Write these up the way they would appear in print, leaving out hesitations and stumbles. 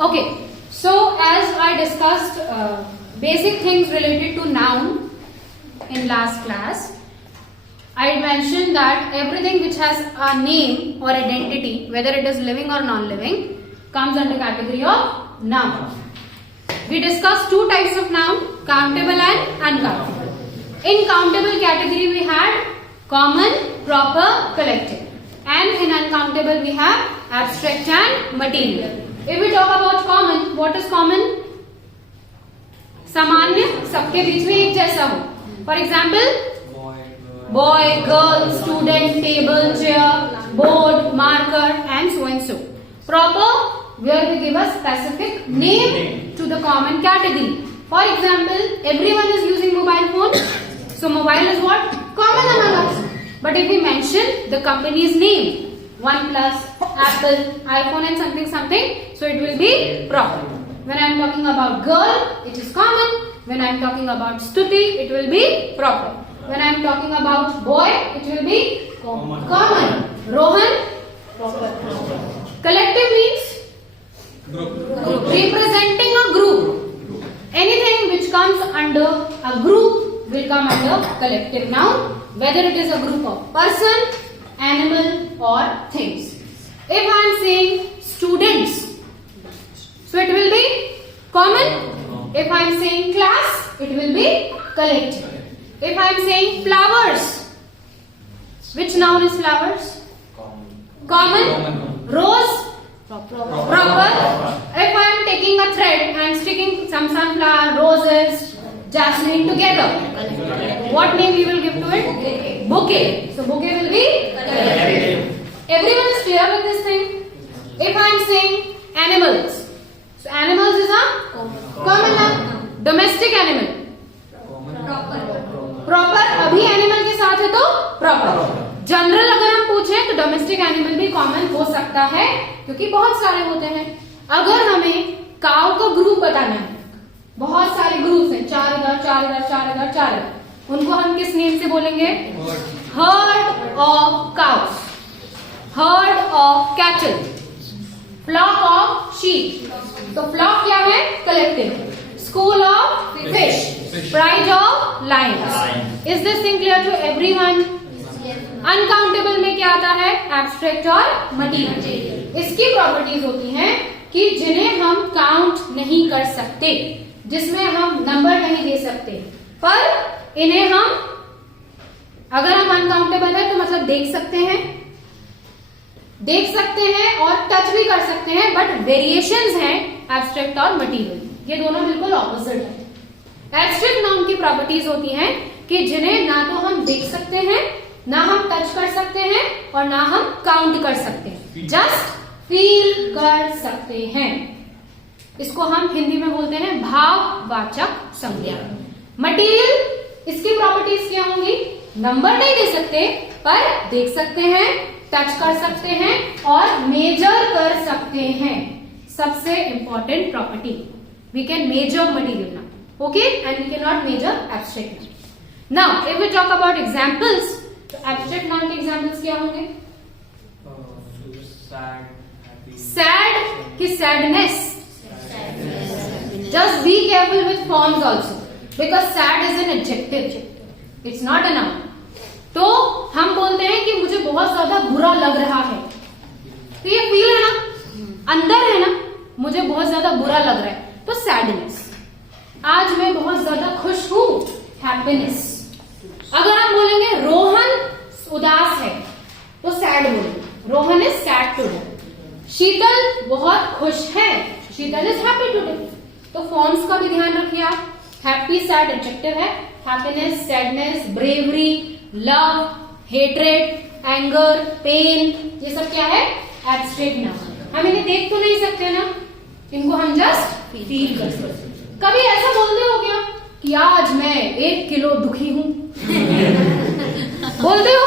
Okay, so as I discussed basic things related to noun in last class, I mentioned that everything which has a name or identity, whether it is living or non-living, comes under category of noun. We discussed two types of noun, countable and uncountable. In countable category we had common, proper, collective, and in uncountable we have abstract and material. If we talk about common, what is common? सामान्य, सबके बीच में एक जैसा हो. For example, boy, girl, student, table, chair, board, marker, and so and so. Proper, where we give a specific name to the common category. For example, everyone is using mobile phone, so mobile is what? Common among us. But if we mention the company's name, OnePlus, Apple, iPhone, and something, so it will be proper. When I am talking about girl, it is common. When I am talking about Stuti, it will be proper. When I am talking about boy, it will be common. Rohan, proper. Collective means group. Representing a group. Anything which comes under a group will come under collective noun, whether it is a group of person, animal, or things. If I am saying students, so it will be common. If I am saying class, it will be collective. If I am saying flowers, which noun is flowers? Common. Rose, proper. If I am taking a thread and sticking some sunflower, roses, jasmine together, what name we will give to it? Bouquet. So bouquet will be collective. Everyone is clear with this thing? If I am saying animals, so animals is a common noun. Domestic animal, proper. अभी animal के साथ है तो proper. General अगर हम पूछें तो domestic animal भी कॉमन हो सकता है, क्योंकि बहुत सारे होते हैं. अगर हमें काउ का ग्रुप बताना है, बहुत सारे ग्रुप्स हैं, 4,000, उनको हम किस नेम से बोलेंगे? Herd of cows, herd of cattle, flock of sheep. तो फ्लॉक क्या है? Collective. School of fish, pride of lions. Is this thing clear to everyone? Uncountable में क्या आता है? Abstract और material. इसकी प्रॉपर्टीज होती हैं कि जिन्हें हम काउंट नहीं कर सकते, जिसमें हम नंबर नहीं दे सकते, पर इन्हें हम, अगर हम अनकाउंटेबल है तो मतलब देख सकते हैं और टच भी कर सकते हैं, बट वेरिएशंस हैं एब्स्ट्रैक्ट और मटीरियल. ये दोनों बिल्कुल ऑपोजिट है. एब्स्ट्रैक्ट नाउन की प्रॉपर्टीज होती हैं कि जिन्हें ना तो हम देख सकते हैं, ना हम टच कर सकते हैं, और ना हम काउंट कर सकते हैं, जस्ट फील कर सकते हैं. इसको हम हिंदी में बोलते हैं भाववाचक संज्ञा. मटीरियल, इसकी प्रॉपर्टीज क्या होंगी? नंबर नहीं दे सकते, पर देख सकते हैं, टच कर सकते हैं और मेजर कर सकते हैं. सबसे important property, we can measure material now, okay, and we cannot measure abstract noun. Now if we talk about examples, तो abstract noun के examples क्या होंगे? Sad की sadness. Just be careful with forms also, because sad is an adjective, it's not a noun. तो हम बोलते हैं कि मुझे बहुत ज्यादा बुरा लग रहा है, तो ये फील है ना, अंदर है ना, मुझे बहुत ज्यादा बुरा लग रहा है, तो सैडनेस. आज मैं बहुत ज्यादा खुश हूं, हैप्पीनेस. अगर हम बोलेंगे रोहन उदास है, तो सैड बोलेंगे, Rohan is sad today. Sheetal बहुत खुश है, शीतल इज हैप्पी टुडे. तो फॉर्म्स का भी ध्यान रखिए आप. हैप्पी सैड एडजेक्टिव है, happiness, sadness, bravery, love, hatred, anger, pain, ये सब क्या है? Abstract noun. हम इन्हें देख तो नहीं सकते ना, इनको हम जस्ट फील कर सकते. कभी ऐसा बोलते हो क्या कि आज मैं 1 किलो दुखी हूं? बोलते हो?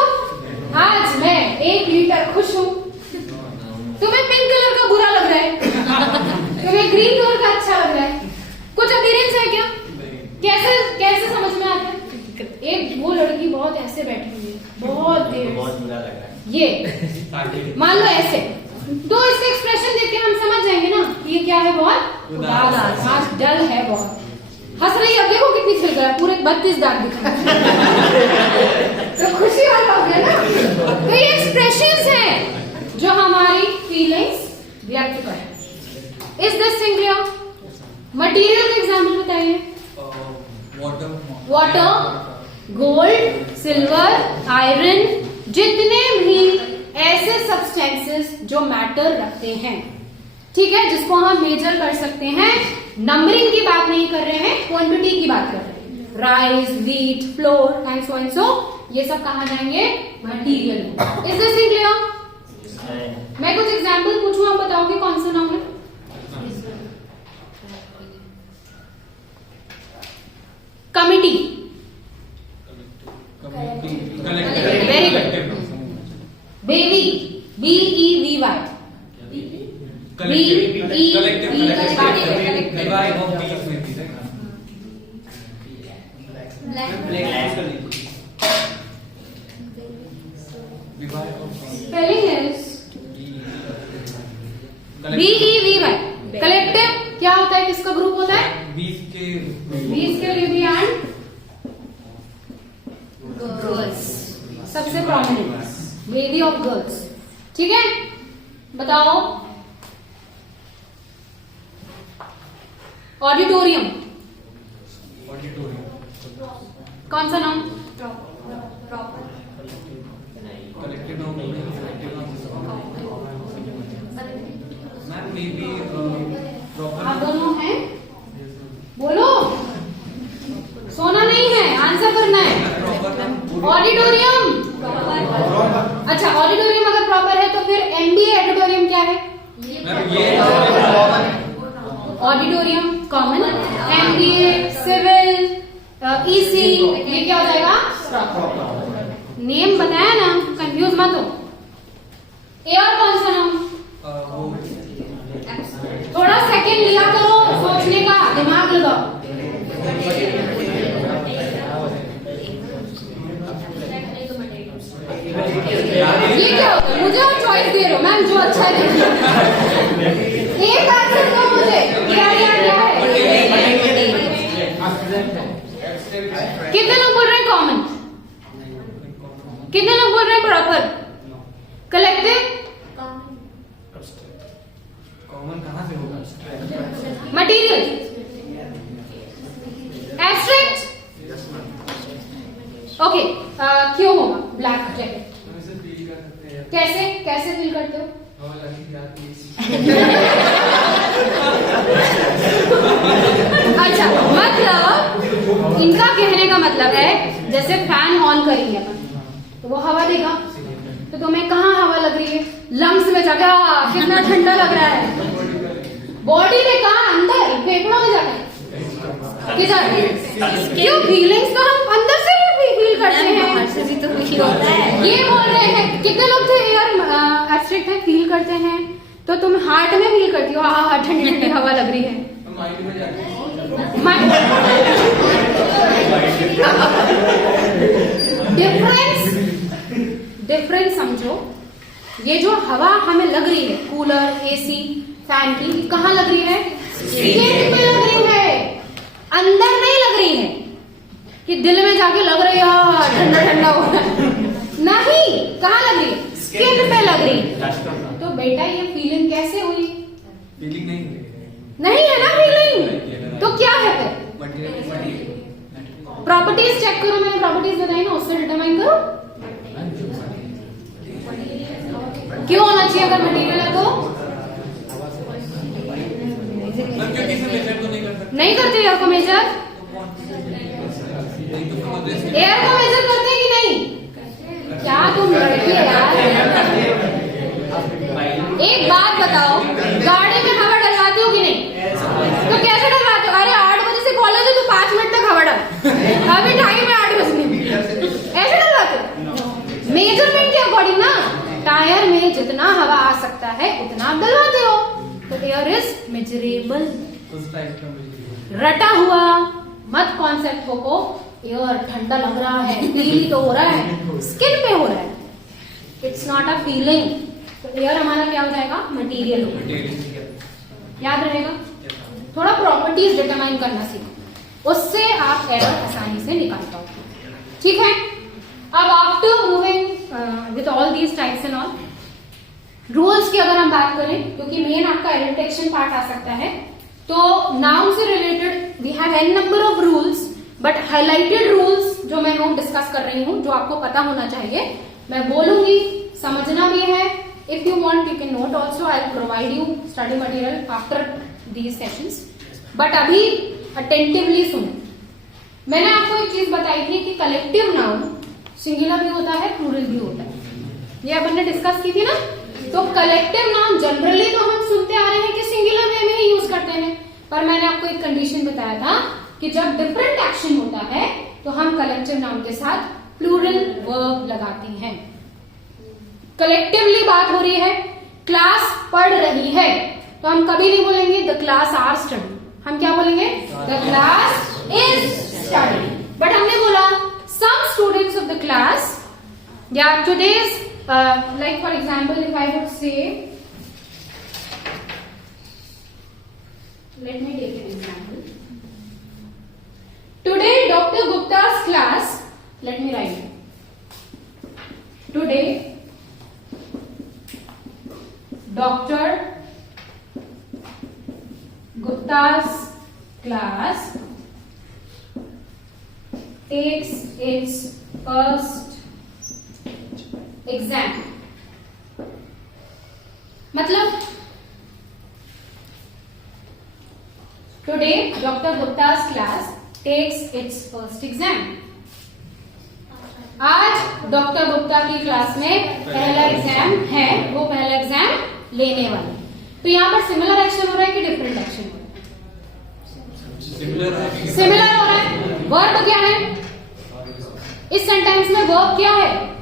आज मैं 1 लीटर खुश हूं. तुम्हें पिंक कलर का बुरा लग रहा है, तुम्हें ग्रीन कलर का अच्छा लग रहा है. कुछ अपीयरेंस है क्या? कैसे समझ में आता है? एक वो लड़की बहुत ऐसे बैठी हुई है, बहुत देर, बहुत बुरा लग रहा है, ये मान लो ऐसे, तो इसका एक्सप्रेशन देख के हम समझ जाएंगे ना कि ये क्या क्या है बहुत? उदास। आज डल है बहुत। हंस रही है, अब देखो कितनी छिल गया, पूरे 32 दांत दिख रहे हैं। तो खुशी वाला हो गया ना। तो ये एक्सप्रेशंस हैं जो हमारी फीलिंग्स व्यक्त करें। Is this thing clear? Material का एग्जाम्पल बताइए। वाटर, गोल्ड, सिल्वर, आयरन, जितने भी ऐसे सब्सटेंसेस जो मैटर रखते हैं, ठीक है, जिसको हम मेजर कर सकते हैं। नंबरिंग की बात नहीं कर रहे हैं, क्वांटिटी की बात कर रहे हैं। Rice, wheat, floor and so and सो, ये सब कहा जाएंगे material. Is this thing clear? मैं कुछ एग्जाम्पल पूछूं, आप बताओगे कौन सा नाम है? Committee, very good. Baby, BEVY, spelling is BEVY। Collective क्या होता है, किसका ग्रुप होता है? 20 के लिए भी एंड गर्ल्स सबसे प्रोमिनेंट, बेबी ऑफ गर्ल्स, ठीक है। बताओ ऑडिटोरियम, कौन सा नाम? आप दोनों हैं, बोलो, सोना नहीं है, आंसर करना है। ऑडिटोरियम, अच्छा ऑडिटोरियम अगर प्रॉपर है तो फिर MBA ऑडिटोरियम क्या है? Auditorium common, MBA civil, EC ये क्या हो जाएगा? नेम बताया ना, कंफ्यूज मत हो। और कौन सा नाम? थोड़ा सेकंड लिया करो सोचने का, दिमाग लगाओ। ये क्या होता है? मुझे और चॉइस दे रहे हो मैम, जो अच्छा है एक आंसर दो मुझे। क्या है? कितने लोग बोल रहे हैं कॉमन? कितने लोग बोल रहे हैं प्रॉपर? कलेक्टिव? कॉमन कहाँ से होगा? मटीरियल? एब्स्ट्रैक्ट? ओके, क्यों होगा ब्लैक जैकेट? कैसे कैसे फील करते हो? अच्छा, मतलब इनका कहने का मतलब है जैसे फैन ऑन करेंगे अपन तो वो हवा देगा, तो तुम्हें कहाँ हवा लग रही है? लंग्स में जाके कितना ठंडा लग रहा है। बॉडी में कहाँ? अंदर फेफड़ों में जाके क्यों? फीलिंग्स तो हम अंदर से भी फील करते हैं, बाहर से भी तो फील होता है। ये बोल रहे हैं कितने लोग थे यार एब्स्ट्रैक्ट है, फील करते हैं तो तुम हार्ट में फील करती हो, हाँ ठंडी ठंडी हवा लग रही है। डिफरेंस समझो, ये जो हवा हमें लग रही है कूलर, AC, फैन की, कहाँ लग रही है? स्किन पे लग रही है, अंदर नहीं लग रही है कि दिल में जाके लग रही है ठंडा ठंडा हो रहा है। नहीं, कहाँ लग रही है? स्किन पे लग रही है। तो बेटा ये फीलिंग कैसे हुई? फीलिंग नहीं है ना फीलिंग, तो क्या है फिर? प्रॉपर्टीज चेक करो, मैंने प्रॉपर्टीज बताई ना, उससे डिटरमाइन करो क्यों होना चाहिए अगर मटेरियल है तो। नहीं करते एयर को मेजर? एयर को मेजर करते हैं कि नहीं? क्या तुम लड़की है यार? एक बात बताओ, गाड़ी में हवा डलवाते हो कि नहीं? तो कैसे डलवाते हो? अरे 8 बजे से कॉलेज है तो 5 मिनट तक हवा डाल, अभी टाइम है 8 बजे, ऐसे डलवाते हो? मेजरमेंट के अकॉर्डिंग ना, टायर में जितना हवा आ सकता है उतना आप डलवाते हो, तो एयर इज मेजरेबल। रटा हुआ मत कॉन्सेप्ट को, एयर ठंडा लग रहा है, फील तो हो रहा है, स्किन पे हो रहा है, इट्स नॉट अ फीलिंग। तो एयर हमारा क्या हो जाएगा? मटीरियल हो। याद रहेगा? थोड़ा प्रॉपर्टीज डिटरमाइन करना सीखो, उससे आप एरर आसानी से निकाल पाओगे। ठीक है, अब after moving with all these types and all, rules की अगर हम बात करें, क्योंकि मेन आपका एरर डिटेक्शन पार्ट आ सकता है, तो नाउन से related we have a number of rules, but highlighted rules जो मैं नोट डिस्कस कर रही हूं, जो आपको पता होना चाहिए, मैं बोलूंगी, समझना भी है। If you want you can note also, I will provide you study material after these sessions, but अभी अटेंटिवली सुनो। मैंने आपको एक चीज बताई थी कि कलेक्टिव नाउन सिंगुलर भी होता है, प्लूरल भी होता है, ये अपन ने डिस्कस की थी ना। तो कलेक्टिव नाउन जनरली तो हम सुनते आ रहे हैं कि सिंगुलर वे में ही यूज करते हैं, पर मैंने आपको एक कंडीशन बताया था कि जब डिफरेंट एक्शन होता है तो हम कलेक्टिव नाउन के साथ प्लूरल वर्ब लगाते हैं। कलेक्टिवली बात हो रही है, क्लास पढ़ रही है, तो हम कभी नहीं बोलेंगे द क्लास आर स्टडी, हम क्या बोलेंगे? The class is study. But हमने बोला some students of the class, या today's like for example if I would say, let me take an example. Today Dr. Gupta's class, let me write it. Today Dr. Gupta's class takes its first exam. मतलब today doctor Gupta's class takes its first exam. आज doctor Gupta की class में पहला exam है, वो पहला exam लेने वाले। तो यहाँ पर सिमिलर एक्शन हो रहा है कि डिफरेंट एक्शन हो रहा है? सिमिलर हो रहा है। वर्ब क्या है इस सेंटेंस में? वर्ब क्या है?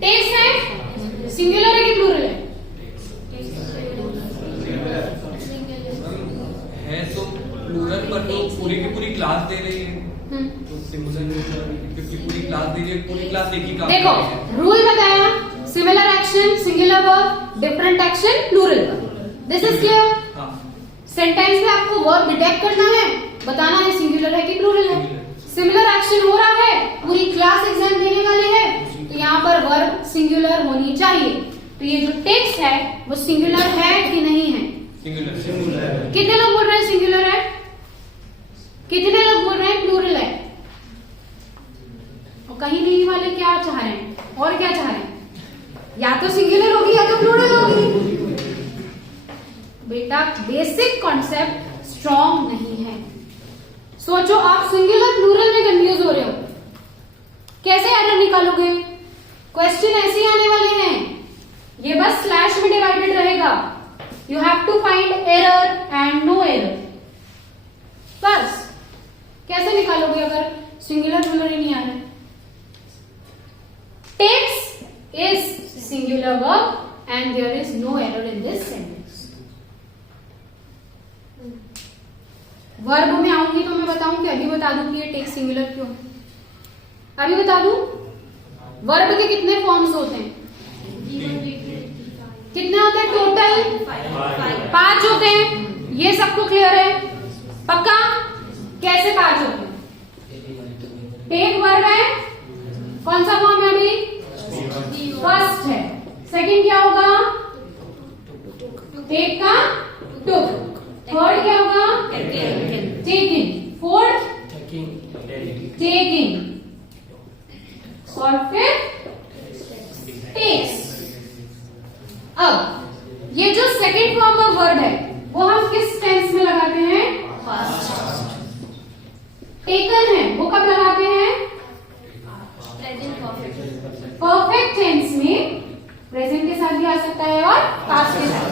टेक्स है, सिंगुलर है कि प्लूरल है? है तो प्लूरल, पर तो पूरी की पूरी क्लास दे रही है, तो सिंगुलर क्योंकि पूरी क्लास दे रही है, पूरी क्लास एक ही काम। देखो रूल बताया, similar action singular verb, different action plural verb. This is clear? Sentence में आपको वर्ब डिटेक्ट करना है, बताना है सिंगुलर है कि प्लूरल है। सिमिलर एक्शन हो रहा है, पूरी क्लास एग्जाम देने वाले हैं, तो यहाँ पर वर्ब सिंगुलर होनी चाहिए। तो ये जो टेक्स्ट है वो सिंगुलर है कि नहीं है? सिंगुलर। कितने लोग बोल रहे हैं सिंगुलर है? कितने लोग बोल रहे हैं प्लूरल है? और कहीं नहीं वाले क्या चाह रहे हैं, और क्या चाह रहे हैं? या तो सिंगुलर होगी या तो प्लूरल होगी। बेटा बेसिक कॉन्सेप्ट स्ट्रॉन्ग नहीं है। सोचो आप सिंगुलर प्लूरल में कंफ्यूज हो रहे हो, कैसे एरर निकालोगे? क्वेश्चन ऐसे ही आने वाले हैं, ये बस स्लैश में डिवाइडेड रहेगा। You have to find error and no error, बस। कैसे निकालोगे अगर सिंगुलर प्लूरल ही नहीं आ रहा? Takes is singular verb and there is no error in this sentence. Verb में आऊंगी तो मैं बताऊं कि अभी बता दूं कि ये टेक्स सिंगुलर क्यों? अभी बता दूं वर्ब के कितने फॉर्म्स होते हैं? कितने होते हैं टोटल? 5 होते हैं। ये सबको क्लियर है? पक्का? कैसे 5 होते हैं? टेक वर्ब है, कौन सा फॉर्म है अभी? फर्स्ट है। सेकंड क्या होगा? टेक का टुक। थर्ड क्या होगा? टेकिंग। फोर्थ टेकिंग, और फिर टेक्स। अब ये जो सेकंड फॉर्म ऑफ वर्ड है वो हम किस टेंस में लगाते हैं? टेकन है वो कब लगाते हैं? परफेक्ट टेंस में, प्रेजेंट के साथ भी आ सकता है और पास्ट के साथ।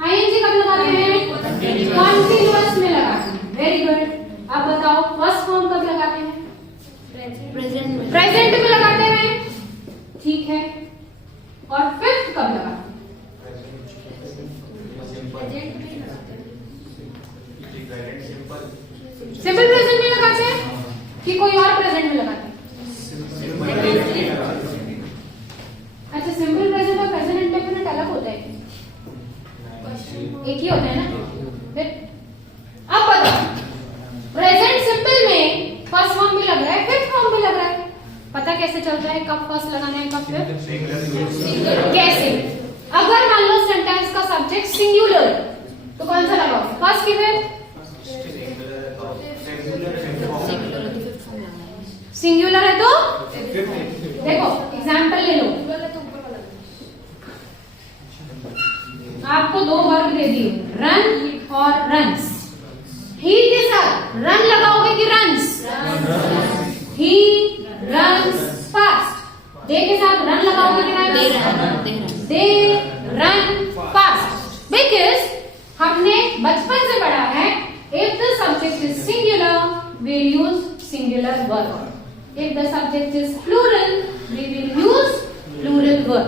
आईएनजी कब लगाते हैं? कॉन्टिन्यूअस में लगाते हैं। Very good. अब बताओ फर्स्ट फॉर्म कब लगाते हैं? प्रेजेंट में लगाते हैं, ठीक है। और फिफ्थ कब लगाते हैं? सिंपल प्रेजेंट में लगाते हैं कि कोई और प्रेजेंट में लगाते हैं? अच्छा, सिंपल प्रेजेंट और प्रेजेंट इंडेफिनिट अलग होता है? एक ही होता है ना। फिर अब बताओ, प्रेजेंट सिंपल में फर्स्ट फॉर्म भी लग रहा है, फिफ्थ फॉर्म भी लग रहा है। पता कैसे चल रहा है कब फर्स्ट लगाना है कब फिफ्थ? कैसे? अगर मान लो सेंटेंस का सब्जेक्ट सिंगुलर तो कौन सा लगाओ, फर्स्ट की फिफ्थ? सिंगुलर है तो देखो एग्जाम्पल ले लो, आपको दो वर्ग दे दिए, रन और रन्स। ही के साथ रन लगाओगे कि runs? He runs fast. They के साथ रन लगाओगे कि runs? They run fast. Because हमने बचपन से पढ़ा है, if the subject is singular we use singular verb, if the subject is plural we will use plural verb.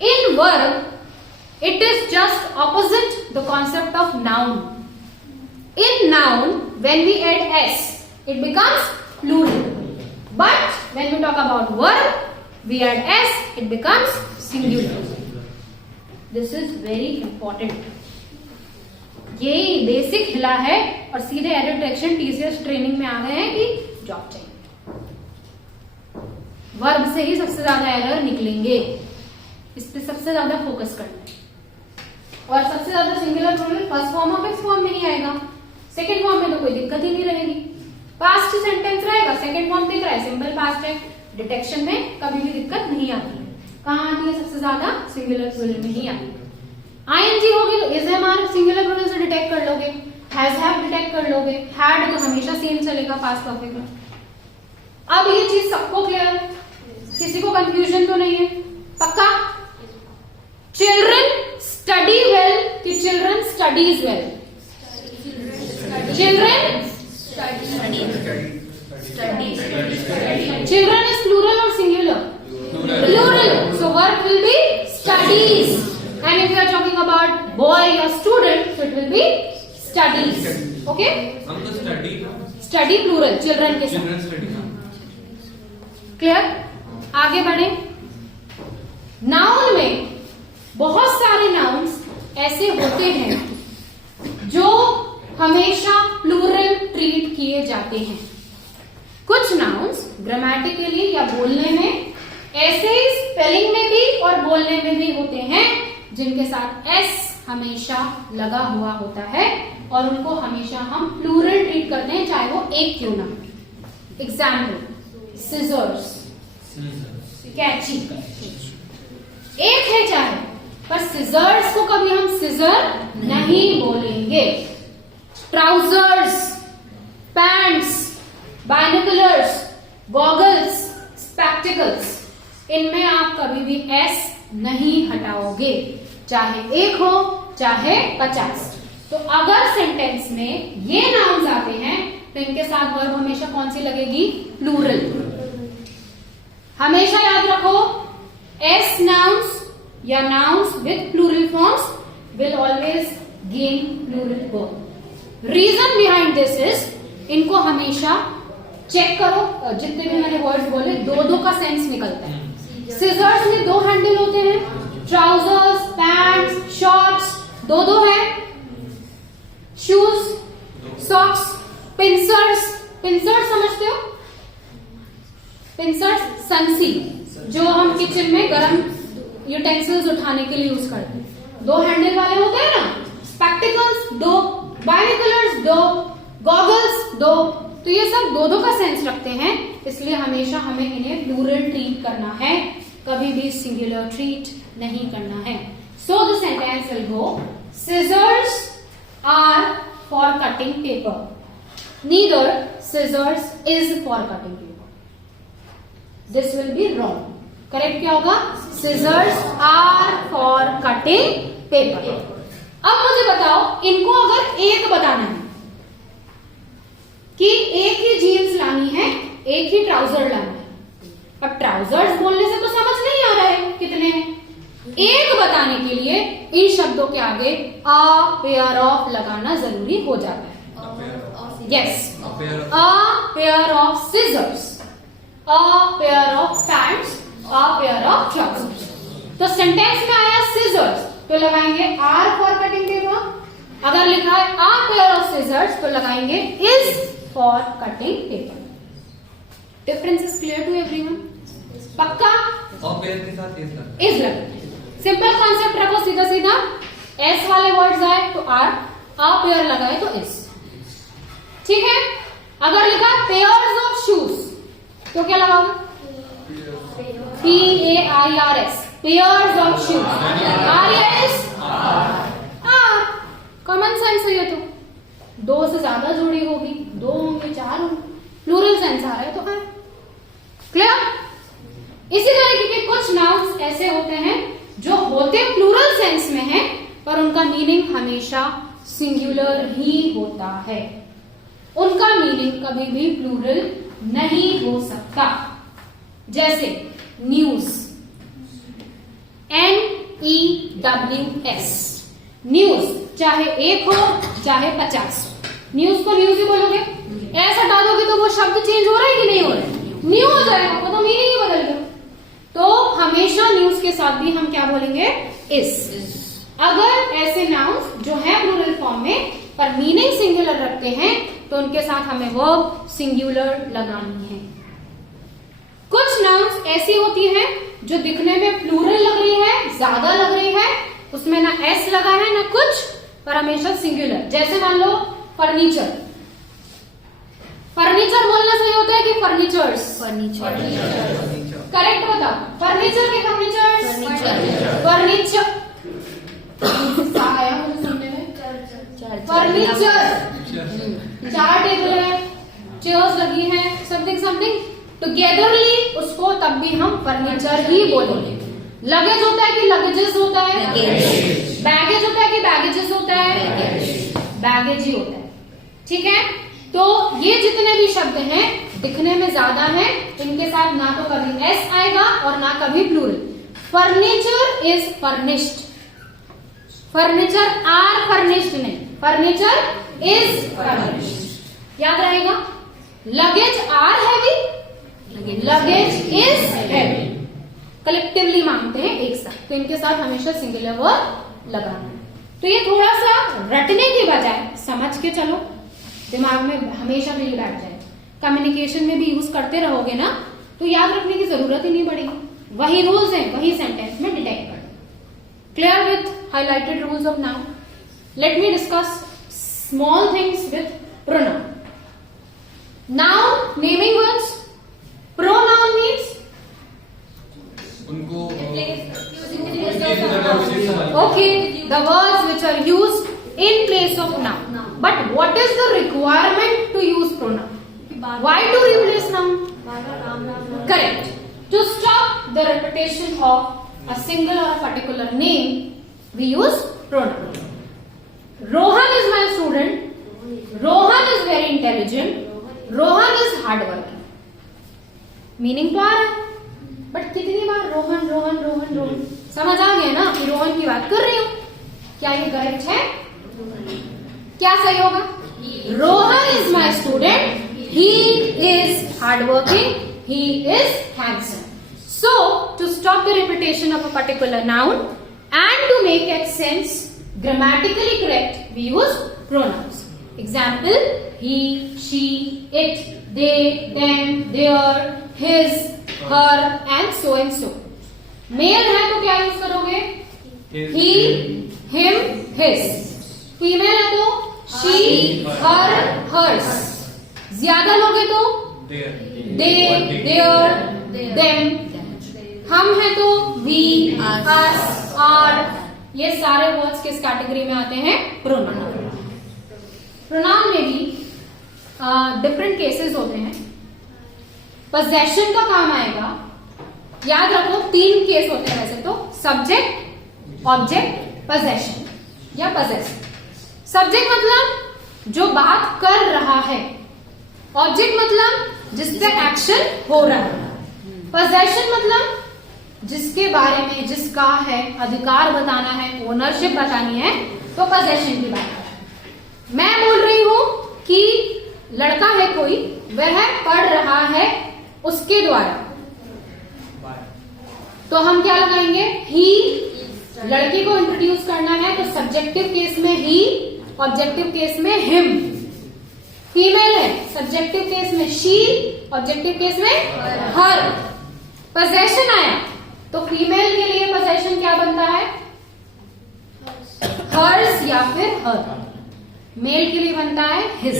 In verb it is just opposite the concept of noun. In noun when we add s it becomes plural, but when we talk about verb we add s it becomes singular. This is very important. ये basic हिला है और सीधे added direction TCS training में आ गए हैं कि job चाहिए। वर्ब से ही सबसे ज्यादा एरर निकलेंगे, इस पे सबसे ज्यादा फोकस करना है। और सबसे ज्यादा सिंगुलर प्लूरल फर्स्ट फॉर्म और फिफ्थ फॉर्म में ही आएगा, सेकंड फॉर्म में तो कोई दिक्कत ही नहीं रहेगी। पास्ट सेंटेंस रहेगा, सेकंड फॉर्म दिख रहा है, सिंपल पास्ट है, डिटेक्शन में कभी भी दिक्कत नहीं आती है। कहाँ आती है सबसे ज्यादा? सिंगुलर प्लूरल में ही आती है। आईएनजी होगी तो is am are singular plural से डिटेक्ट कर लोगे, हैज हैव डिटेक्ट कर लोगे, हैड तो हमेशा सेम चलेगा पास्ट परफेक्ट में। अब ये चीज सबको क्लियर, किसी को कंफ्यूजन तो नहीं है? पक्का? चिल्ड्रन स्टडी वेल कि children studies well? Children children is plural और singular? Plural, so verb will be studies, and if you are talking about boy or student so it will be studies. Okay? हम तो study plural children के साथ। Children study clear? आगे बढ़े। Noun में बहुत सारे नाउन्स ऐसे होते हैं जो हमेशा प्लूरल ट्रीट किए जाते हैं। कुछ नाउन्स ग्रामेटिकली या बोलने में ऐसे ही स्पेलिंग में भी और बोलने में भी होते हैं जिनके साथ एस हमेशा लगा हुआ होता है और उनको हमेशा हम प्लूरल ट्रीट करते हैं, चाहे वो एक क्यों ना। एग्जाम्पल, सिजर्स, कैची, एक है चाहे, पर सिजर्स को कभी हम सिजर नहीं बोलेंगे। Trousers, pants, binoculars, goggles, spectacles, इनमें आप कभी भी एस नहीं हटाओगे, चाहे एक हो चाहे 50। तो अगर सेंटेंस में ये नाउन्स आते हैं तो इनके साथ वर्ब हमेशा कौन सी लगेगी? प्लूरल। हमेशा याद रखो, एस नाउन्स या nouns with plural forms will always gain plural verb. Reason behind this is, इनको हमेशा चेक करो, जितने भी मैंने वर्ड्स बोले दो दो का सेंस निकलता है। सिजर्स में दो हैंडल होते हैं, ट्राउजर्स, पैंट्स, शॉर्ट्स दो दो है, शूज, सॉक्स, पिंसर्स, पिंसर्स समझते हो? पिंसर्स संसी जो हम किचन में गरम यूटेंसिल्स उठाने के लिए यूज करते हैं, दो हैंडल वाले होते हैं ना। स्पेक्टिकल्स दो, बाइनोकुलर्स दो, गॉगल्स दो, तो ये सब दो दो का सेंस रखते हैं, इसलिए हमेशा हमें इन्हें प्लूरल ट्रीट करना है, कभी भी सिंगुलर ट्रीट नहीं करना है। So the sentence will go, scissors are for cutting paper, neither scissors is for cutting paper. This will be wrong. Correct क्या होगा? Scissors are for cutting paper. अब मुझे बताओ, इनको अगर एक बताना है कि एक ही जीन्स लानी है, एक ही ट्राउजर लाना है, अब ट्राउजर्स बोलने से तो समझ नहीं आ रहा है कितने हैं। एक बताने के लिए इन शब्दों के आगे अ पेयर ऑफ लगाना जरूरी हो जाता है। Yes, a pair of scissors, a pair of pants, a pair of trousers. तो सेंटेंस में आया सिजर्स तो लगाएंगे आर फॉर कटिंग पेपर, अगर लिखा है a pair of scissors तो लगाएंगे is for cutting paper. Difference is clear to everyone? पक्का? और पेयर के साथ इज लगता is लगेगा. सिंपल कॉन्सेप्ट रखो सीधा सीधा. s वाले वर्ड्स आए तो are, a pair लगाए तो is. ठीक है. अगर लिखा pairs of shoes तो क्या लगाओगे? pairs, pairs of shoes. R common sense है ये तो. दो से ज्यादा जोड़ी होगी, दो होंगे, चार होंगे, प्लूरल सेंस आ रहा है तो है. क्लियर? इसी तरीके के कुछ नाउन्स ऐसे होते हैं जो होते प्लूरल सेंस में हैं पर उनका मीनिंग हमेशा सिंगुलर ही होता है. उनका मीनिंग कभी भी प्लूरल नहीं हो सकता. जैसे न्यूज, NEWS. न्यूज चाहे एक हो चाहे 50. न्यूज को न्यूज ही बोलोगे. ऐसा हटा दोगे तो वो शब्द चेंज हो रहा है कि नहीं हो रहा है? न्यू हो जाएगा, वो तो मीनिंग ही बदल गया. तो हमेशा न्यूज के साथ भी हम क्या बोलेंगे? इस. अगर ऐसे नाउन्स जो है प्लूरल फॉर्म में पर मीनिंग सिंगुलर रखते हैं तो उनके साथ हमें वर्ब सिंगुलर लगानी है. कुछ नाउन्स ऐसी होती हैं जो दिखने में प्लूरल लग रही है, ज्यादा लग रही है, उसमें ना एस लगा है ना कुछ, पर हमेशा सिंगुलर. जैसे मान लो फर्नीचर. फर्नीचर बोलना सही होता है कि फर्नीचर्स? फर्नीचर. करेक्ट बताओ. फर्नीचर के फर्नीचर्स? फर्नीचर. आया मुझे सुनने में. फर्नीचर. 4 टेबल है, चेयर्स लगी है, समथिंग समथिंग टुगेदरली उसको तब भी हम फर्नीचर ही बोलेंगे. लगेज होता है कि लगेजेस होता है? बैगेज होता है कि बैगेजेस होता है? बैगेज ही होता है. ठीक है. तो ये जितने भी शब्द हैं दिखने में ज्यादा हैं, इनके साथ ना तो कभी एस आएगा और ना कभी plural. Furniture is furnished. Furniture are furnished नहीं, फर्नीचर इज फर्निश्ड. याद रहेगा. Luggage are heavy, luggage is heavy. Collectively मांगते हैं एक साथ, तो इनके साथ हमेशा सिंगुलर वर्ब लगाना है. तो ये थोड़ा सा रटने की बजाय समझ के चलो, दिमाग में हमेशा के लिए बैठ जाए. कम्युनिकेशन में भी यूज करते रहोगे ना तो याद रखने की जरूरत ही नहीं पड़ेगी. वही रूल्स हैं, वही सेंटेंस में डिटेक्ट कर. Clear with highlighted rules of noun. Let me discuss small things with pronoun. Noun naming words. Pronoun means उनको okay, the words which are used in place of noun. But what is the requirement to use pronoun? Why to replace noun? Correct. To stop the repetition of a single or a particular name, we use pronoun. Rohan is my student. Rohan is very intelligent. Rohan is hardworking. Meaning तो आ रहा है, but कितनी बार रोहन रोहन रोहन रोहन. समझ आ गया ना कि रोहन की बात कर रही हूं. क्या ये करेक्ट है? क्या सही होगा? Rohan is my student. He is hard working. He is handsome. So to stop the repetition of a particular noun and to make it sense grammatically correct we use pronouns. Example he, she, it, they, them, their, his, her and so. Male है तो क्या use करोगे? he, him, his. Female है तो she, her, hers. ज्यादा लोग हैं तो they, their, them. हम हैं तो we, us, our. ये सारे वर्ड्स किस कैटेगरी में आते हैं? प्रोनाउन. प्रोनाउन में भी डिफरेंट केसेस होते हैं. पोजेशन का काम आएगा. याद रखो 3 केस होते हैं वैसे तो. सब्जेक्ट, ऑब्जेक्ट, पोजेशन या पोजेस. सब्जेक्ट मतलब जो बात कर रहा है. ऑब्जेक्ट मतलब जिस पे एक्शन हो रहा है. पोजेशन मतलब जिसके बारे में, जिसका है अधिकार बताना है, ओनरशिप बतानी है, तो पोजेशन की बात है. मैं बोल रही हूं कि लड़का है कोई, वह पढ़ रहा है उसके द्वारा, तो हम क्या लगाएंगे? ही. लड़के को इंट्रोड्यूस करना है तो सब्जेक्टिव केस में ही, ऑब्जेक्टिव केस में हिम, फीमेल है सब्जेक्टिव केस में शी, ऑब्जेक्टिव केस में हर। पोजेशन आया तो फीमेल के लिए पोजेशन क्या बनता है, हर्स या फिर हर। मेल के लिए बनता है हिज।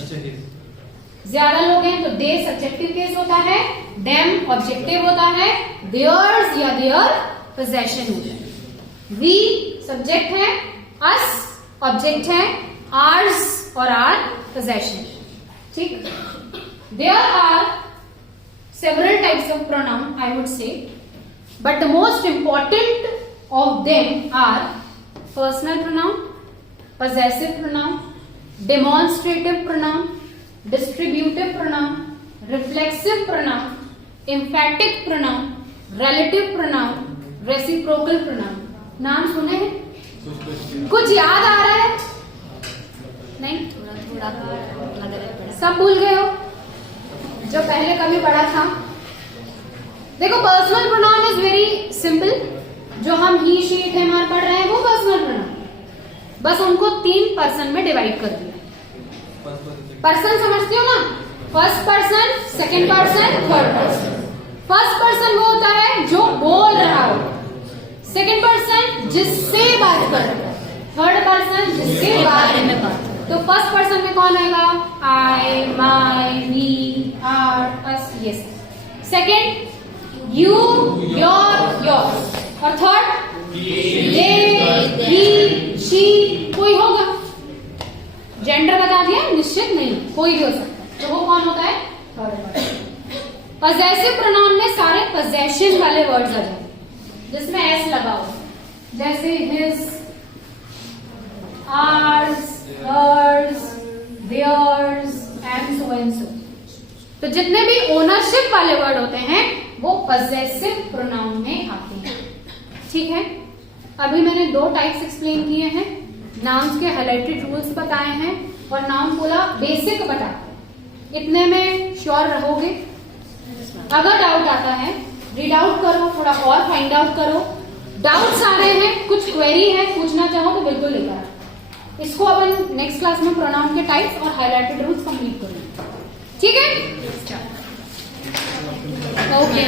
अच्छा हिज। ज्यादा लोग हैं तो दे सब्जेक्टिव केस होता है, देम ऑब्जेक्टिव होता है, देयर्स या देयर पोजेशन होता है। वी सब्जेक्ट है, अस ऑब्जेक्ट है, आर्स और आर पोजेशन। ठीक। There are several types of pronoun I would say, but the most important of them are personal pronoun, possessive pronoun, demonstrative pronoun, distributive pronoun, reflexive pronoun, emphatic pronoun, relative pronoun, reciprocal pronoun। नाम सुने हैं? कुछ याद आ रहा है? नहीं, सब भूल गए हो जो पहले कभी पढ़ा था। देखो personal pronoun is very simple, जो हम ही शी इट हिम हर पढ़ रहे हैं वो पर्सनल प्रोनाउन, बस उनको 3 पर्सन में डिवाइड कर दिया। पर्सन समझते हो ना, first person, second person, third person. First person वो होता है जो बोल रहा हो, सेकंड पर्सन जिससे बात कर रहा है, थर्ड पर्सन जिसके बारे में बात। तो फर्स्ट पर्सन में कौन आएगा, आई, माई, वी, आर, अस, ये सब। Second you, your, yours. और थर्ड दे, ही, शी, कोई होगा। जेंडर बता दिया, निश्चित नहीं, कोई भी हो सकता है। तो वो कौन होता है, थर्ड पर्सन। पजेसिव प्रोनाउन में सारे पजेशन वाले वर्ड्स आ जाते जिसमें एस लगा हो, जैसे his, ours, hers, theirs and so and so. तो जितने भी ओनरशिप वाले वर्ड होते हैं वो पजेसिव प्रोनाउन में आते हैं। ठीक है, अभी मैंने 2 टाइप्स एक्सप्लेन किए हैं, नाउन्स के हाइलाइटेड रूल्स बताए हैं और नाउन पूरा बेसिक बता। इतने में श्योर रहोगे? अगर डाउट आता है रीड आउट करो, थोड़ा और फाइंड आउट करो। डाउट्स आ रहे हैं, कुछ क्वेरी है, पूछना चाहो तो बिल्कुल लेकर आओ। इसको अपन नेक्स्ट क्लास में प्रोनाउन के टाइप्स और हाइलाइटेड रूल्स कंप्लीट करेंगे। ठीक है, ओके।